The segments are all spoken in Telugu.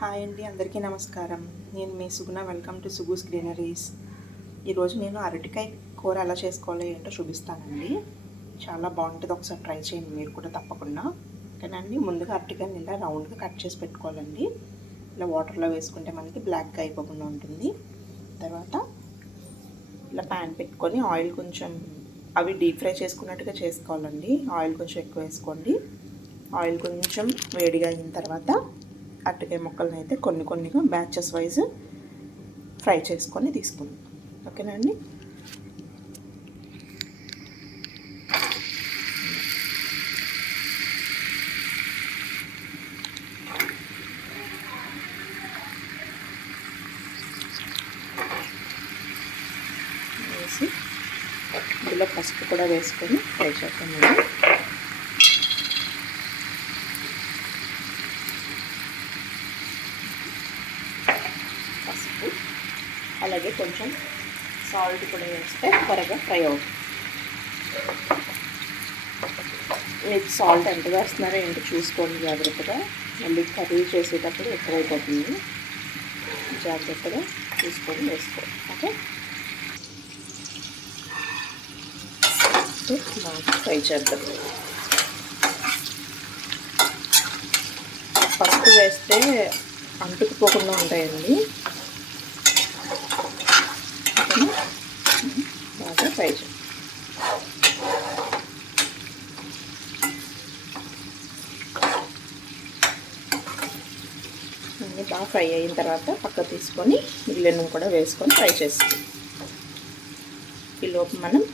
హాయ్ అండి అందరికీ నమస్కారం. నేను మీ Suguna welcome to Sugus greeneries. ఈరోజు నేను అరటికాయ కూర ఎలా చేసుకోవాలో ఏంటో చూపిస్తానండి. చాలా బాగుంటుంది ఒకసారి ట్రై చేయండి మీరు కూడా తప్పకుండా. ఓకేనండి ముందుగా అరటికాయని ఇలా రౌండ్గా కట్ చేసి పెట్టుకోవాలండి. ఇలా వాటర్లో వేసుకుంటే మనకి బ్లాక్గా అయిపోకుండా ఉంటుంది. తర్వాత ఇలా ప్యాన్ పెట్టుకొని ఆయిల్ కొంచెం అవి డీప్ ఫ్రై చేసుకున్నట్టుగా చేసుకోవాలండి. ఆయిల్ కొంచెం ఎక్కువ వేసుకోండి. ఆయిల్ కొంచెం వేడిగా అయిన తర్వాత అరటికాయ ముక్కలను అయితే కొన్ని కొన్నిగా బ్యాచెస్ వైజ్ ఫ్రై చేసుకొని తీసుకుందాం. ఓకేనా అండి? వేసి ఇందులో పసుపు కూడా వేసుకొని ఫ్రై చేద్దామండి పసుపు అలాగే కొంచెం సాల్ట్ కూడా వేస్తే త్వరగా ఫ్రై అవుతుంది. మీకు సాల్ట్ ఎంత వేస్తున్నారో ఏంటో చూసుకోండి జాగ్రత్తగా. మళ్ళీ కర్రీ చేసేటప్పుడు ఎక్కువైపోతుంది. జాగ్రత్తగా చూసుకొని వేసుకోండి. ఓకే? బాగా ఫ్రై చేద్దాం. పసుపు వేస్తే అంటుకుపోకుండా ఉంటాయండి. బాగా ఫ్రై అన్నీ బాగా ఫ్రై అయిన తర్వాత పక్క తీసుకొని మిగిలిన కూడా వేసుకొని ఫ్రై చేస్తాం ఈ లోపు మనం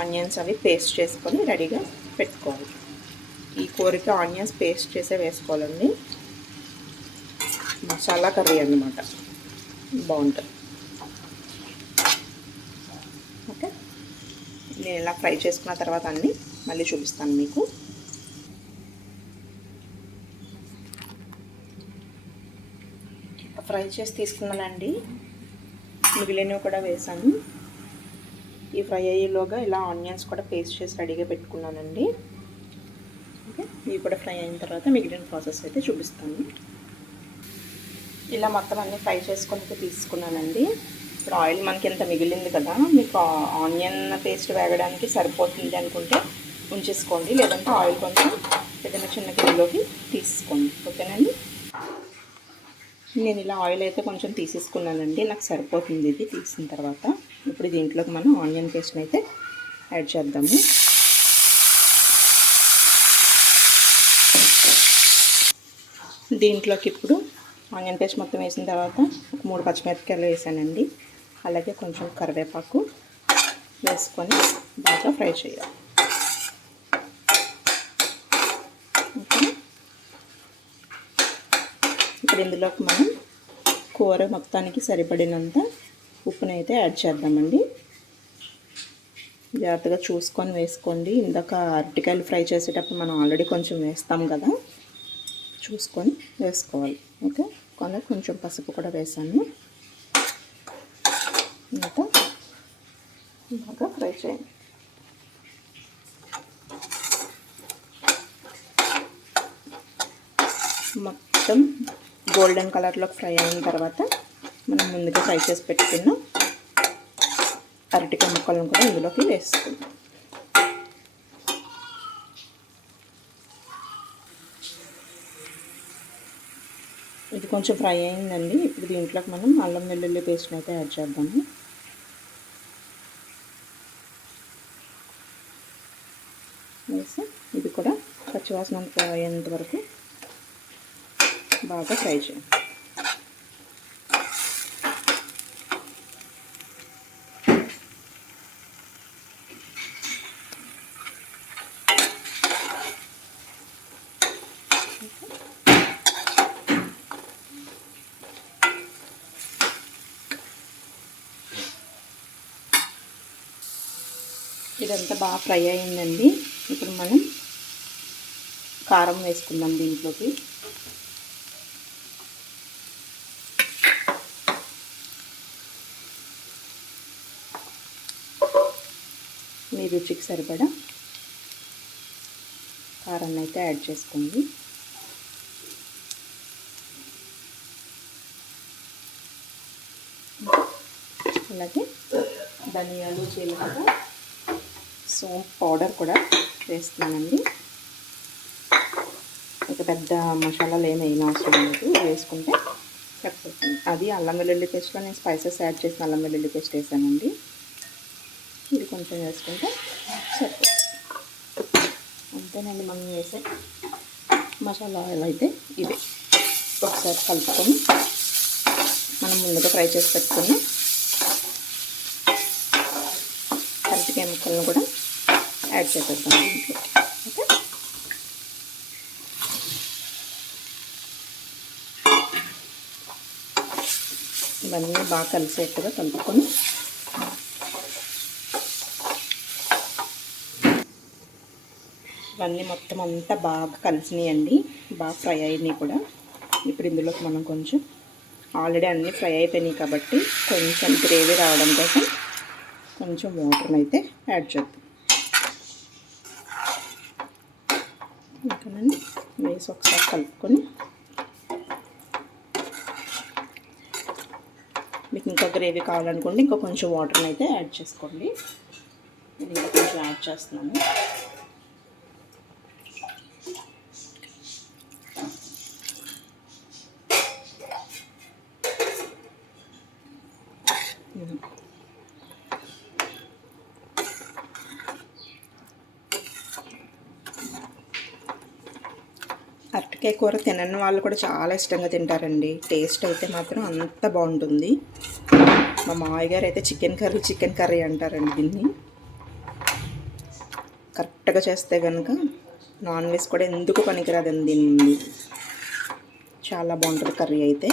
ఆనియన్స్ అవి పేస్ట్ చేసుకొని రెడీగా పెట్టుకోవాలి. ఈ కూరకి ఆనియన్స్ పేస్ట్ చేసే వేసుకోవాలండి. మసాలా కర్రీ అన్నమాట. బాగుంటుంది ఓకే నేను ఇలా ఫ్రై చేసుకున్న తర్వాత అన్నీ మళ్ళీ చూపిస్తాను మీకు. ఫ్రై చేసి తీసుకున్నానండి. మిగిలినవి కూడా వేసాను. ఈ ఫ్రై అయ్యేలోగా ఇలా ఆనియన్స్ కూడా పేస్ట్ చేసి రెడీగా పెట్టుకున్నానండి. ఓకే ఇవి కూడా ఫ్రై అయిన తర్వాత మిగిలిన ప్రాసెస్ అయితే చూపిస్తాను. ఇలా మొత్తం అన్నీ ఫ్రై చేసుకొని తీసుకున్నానండి. ఇప్పుడు ఆయిల్ మనకి ఎంత మిగిలింది కదా మీకు ఆనియన్ పేస్ట్ వేగడానికి సరిపోతుంది అనుకుంటే ఉంచేసుకోండి. లేదంటే ఆయిల్ కొంచెం ఏదైనా చిన్న కిలోకి తీసుకోండి. ఓకేనండి? నేను ఇలా ఆయిల్ అయితే కొంచెం తీసేసుకున్నానండి. నాకు సరిపోతుంది ఇది తీసిన తర్వాత. ఇప్పుడు దీంట్లోకి మనం ఆనియన్ పేస్ట్ని అయితే యాడ్ చేద్దాము. దీంట్లోకి ఇప్పుడు ఆనియన్ పేస్ట్ మొత్తం వేసిన తర్వాత ఒక మూడు పచ్చిమిరపకాయలు వేసానండి. అలాగే కొంచెం కరివేపాకు వేసుకొని బాగా ఫ్రై చేయాలి. ఇప్పుడు ఇందులోకి మనం కూర మొత్తానికి సరిపడినంత ఉప్పునైతే యాడ్ చేద్దామండి. జాగ్రత్తగా చూసుకొని వేసుకోండి. ఇందాక అరటికాయలు ఫ్రై చేసేటప్పుడు మనం ఆల్రెడీ కొంచెం వేస్తాం కదా. చూసుకొని వేసుకోవాలి. ఓకే. కొంత కొంచెం పసుపు కూడా వేసాను. ఇంకా బాగా ఫ్రై చేయండి మొత్తం గోల్డెన్ కలర్లో ఫ్రై అయిన తర్వాత. మనం ముందుగా ఫ్రై చేసి పెట్టుకున్న. అరటికాయ ముక్కలను కూడా ఇందులోకి వేసుకుందాం. ఇది కొంచెం ఫ్రై అయిందండి. ఇప్పుడు దీంట్లోకి మనం అల్లం వెల్లుల్లి పేస్ట్ని అయితే యాడ్ చేద్దాము. వేసి ఇది కూడా పచ్చివాసన అయ్యేంత వరకు బాగా ఫ్రై చేయండి. ఇదంతా బాగా ఫ్రై అయిందండి. ఇప్పుడు మనం కారం వేసుకుందాం దీంట్లోకి. మీ రుచికి సరిపడా కారాన్ని అయితే యాడ్ చేసుకోండి. అలాగే ధనియాలు చీలకాయ సోంపు పౌడర్ కూడా వేస్తున్నానండి. ఇక పెద్ద మసాలాలు ఏమి వేయని అవసరం లేదు వేసుకుంటే సరిపోతుంది. అది అల్లం వెల్లుల్లి పేస్ట్లో నేను స్పైసెస్ యాడ్ చేసిన అల్లం వెల్లుల్లి పేస్ట్ వేసానండి. ఇది కొంచెం వేసుకుంటే సరిపోతుంది. అంతేనండి మనం వేసే మసాలా ఆయిల్ అయితే ఇది. ఒకసారి కలుపుకొని మనం ముందుగా ఫ్రై చేసి పెట్టుకున్న అరటికాయ ముక్కలను కూడా యాడ్ చేసేద్దాం దీంట్లో ఓకే. ఇవన్నీ బాగా కలిసేట్టుగా కలుపుకొని ఇవన్నీ మొత్తం అంతా బాగా కలిసినాయండి. బాగా ఫ్రై అయినాయి కూడా. ఇప్పుడు ఇందులోకి మనం కొంచెం ఆల్రెడీ అన్నీ ఫ్రై అయిపోయినాయి కాబట్టి కొంచెం గ్రేవీ రావడం కోసం కొంచెం వాటర్ని అయితే యాడ్ చేద్దాం. ఓకేనండి వేసి ఒకసారి కలుపుకొని మీకు ఇంకా గ్రేవీ కావాలనుకోండి ఇంకా కొంచెం వాటర్ని అయితే యాడ్ చేసుకోండి. నేను ఇంకా కొంచెం యాడ్ చేస్తున్నాను. అరటికాయ కూర తినని వాళ్ళు కూడా చాలా ఇష్టంగా తింటారండి. టేస్ట్ అయితే మాత్రం అంత బాగుంటుంది. మా మామయ్య గారు అయితే చికెన్ కర్రీ చికెన్ కర్రీ అంటారండి దీన్ని. కరెక్ట్గా చేస్తే కనుక నాన్ వెజ్ కూడా ఎందుకు పనికిరాదండి దీని ముందు చాలా బాగుంటుంది కర్రీ అయితే.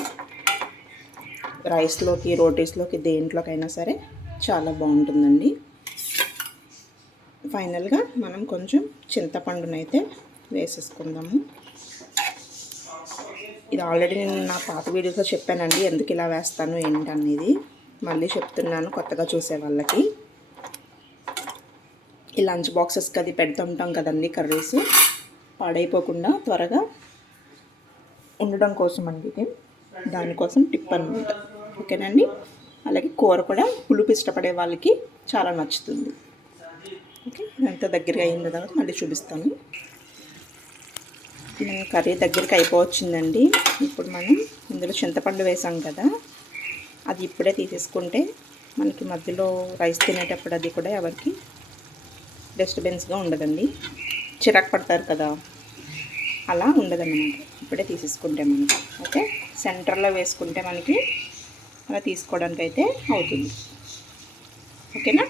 రైస్లోకి రోటీస్లోకి దేంట్లోకైనా సరే చాలా బాగుంటుందండి. ఫైనల్గా మనం కొంచెం చింతపండునైతే వేసేసుకుందాము. ఇది ఆల్రెడీ నేను నా పాత వీడియోస్లో చెప్పానండి ఎందుకు ఇలా వేస్తాను ఏంటి అనేది మళ్ళీ చెప్తున్నాను కొత్తగా చూసే వాళ్ళకి. ఈ లంచ్ బాక్సెస్కి అది పెడుతుంటాం కదండి కర్రీస్. పాడైపోకుండా త్వరగా ఉండడం కోసం అండి ఇది. దానికోసం టిప్ అనమాట ఓకేనండి? అలాగే కూర కూడా పులుపు ఇష్టపడే వాళ్ళకి చాలా నచ్చుతుంది. ఓకే ఎంత దగ్గరగా అయిన తర్వాత మళ్ళీ చూపిస్తాను. కర్రీ దగ్గరికి అయిపోవచ్చిందండి. ఇప్పుడు మనం ఇందులో చింతపండు వేసాం కదా అది ఇప్పుడే తీసేసుకుంటే మనకి మధ్యలో రైస్ తినేటప్పుడు అది కూడా ఎవరికి డిస్టర్బెన్స్గా ఉండదండి. చిరాకు పడతారు కదా అలా ఉండదన్నమాట. ఇప్పుడే తీసేసుకుంటే మనం ఓకే? సెంటర్లో వేసుకుంటే మనకి అలా తీసుకోవడానికి అయితే అవుతుంది. ఓకేనా?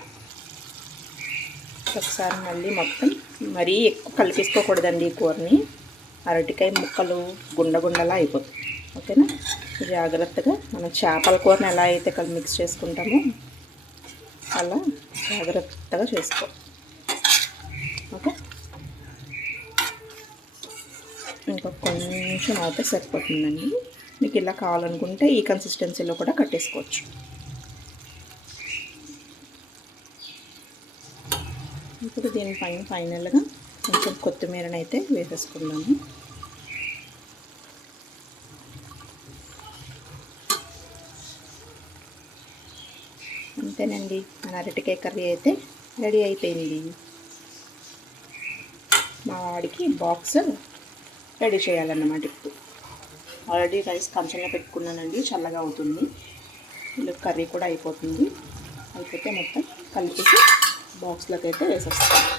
ఒకసారి మళ్ళీ మొత్తం మరీ ఎక్కువ కలిపేసుకోకూడదండి ఈ కూరని. అరటికాయ ముక్కలు గుండగుండలా అయిపోతుంది ఓకేనా? జాగ్రత్తగా మనం చేపల కూరని ఎలా అయితే కలిపి మిక్స్ చేసుకుంటామో అలా జాగ్రత్తగా చేసుకో. ఓకే? ఇంకా కొంచెం అయితే సరిపోతుందండి. మీకు ఇలా కావాలనుకుంటే ఈ కన్సిస్టెన్సీలో కూడా కట్టేసుకోవచ్చు. ఇప్పుడు దీనిపైన ఫైనల్గా కొంచెం కొత్తిమీరని అయితే వేసేసుకున్నాము అంతేనండి మన అరటికాయ కర్రీ అయితే రెడీ అయిపోయింది. మా వాడికి బాక్స్ రెడీ చేయాలన్నమాట ఇప్పుడు. ఆల్రెడీ రైస్ కంచంలో పెట్టుకున్నానండి చల్లగా అవుతుంది. ఇలా కర్రీ కూడా అయిపోతుంది. అయిపోతే మొత్తం కలిపేసి బాక్స్లోకి అయితే వేసేస్తాను.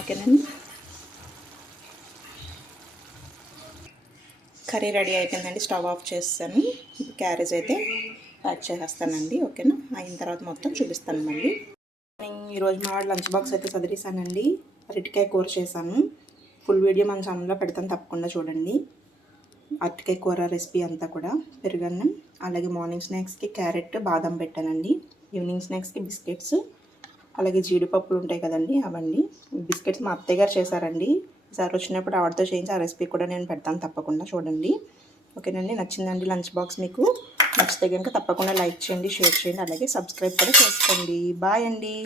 ఓకేనండి కర్రీ రెడీ అయిపోయిందండి స్టవ్ ఆఫ్ చేస్తాను. క్యారేజ్ అయితే ప్యాక్ చేసేస్తానండి ఓకేనా? అయిన తర్వాత మొత్తం చూపిస్తాను మళ్ళీ. ఈరోజు మా వాడు లంచ్ బాక్స్ అయితే చదివేశానండి అరటికాయ కూర చేశాను. ఫుల్ వీడియో మన ఛానల్లో పెడతాను తప్పకుండా చూడండి. అరటికాయ కూర రెసిపీ అంతా కూడా పెరుగన్నం అలాగే మార్నింగ్ స్నాక్స్కి క్యారెట్ బాదం పెట్టానండి. ఈవినింగ్ స్నాక్స్కి బిస్కెట్స్ అలాగే జీడిపప్పులు ఉంటాయి కదండి అవన్నీ. బిస్కెట్స్ మా అత్తయ్య గారు చేశారండి. ఈసారి వచ్చినప్పుడు ఆవిడతో చేయించి ఆ రెసిపీ కూడా నేను పెడతాను తప్పకుండా చూడండి. ఓకేనండి నచ్చిందండి లంచ్ బాక్స్ మీకు. నచ్చితే కనుక తప్పకుండా లైక్ చేయండి షేర్ చేయండి అలాగే సబ్స్క్రైబ్ కూడా చేసుకోండి. బాయ్ అండి.